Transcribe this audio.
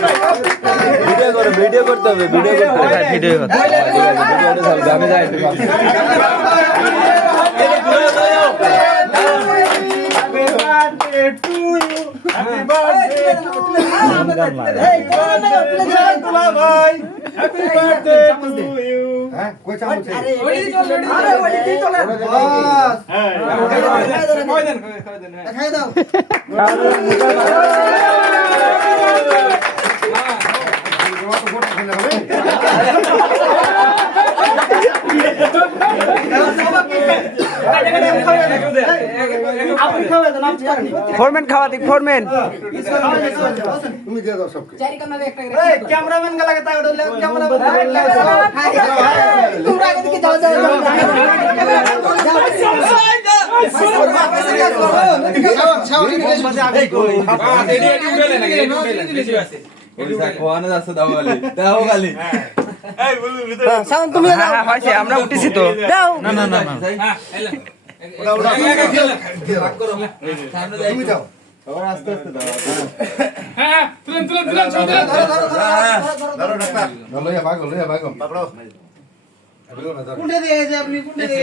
Video করতে হবে video করতে হবে ভিডিও আমি যাই Happy birthday to you. Hey, happy birthday to you. कोई चामच है खाई दो ফোরম্যান খাওয়া দিক ফোরম্যান तुम दे दो सबके कैमरामैन का लगता है कैमरामैन तुम आगे के जाओ আমরা উঠেছি তো না না না तुम जाओ আস্তে আস্তে দাও হ্যাঁ তুলেন धरो डॉक्टर लो या भागो पकड़ो कुंडे दे अपनी कुंडे दे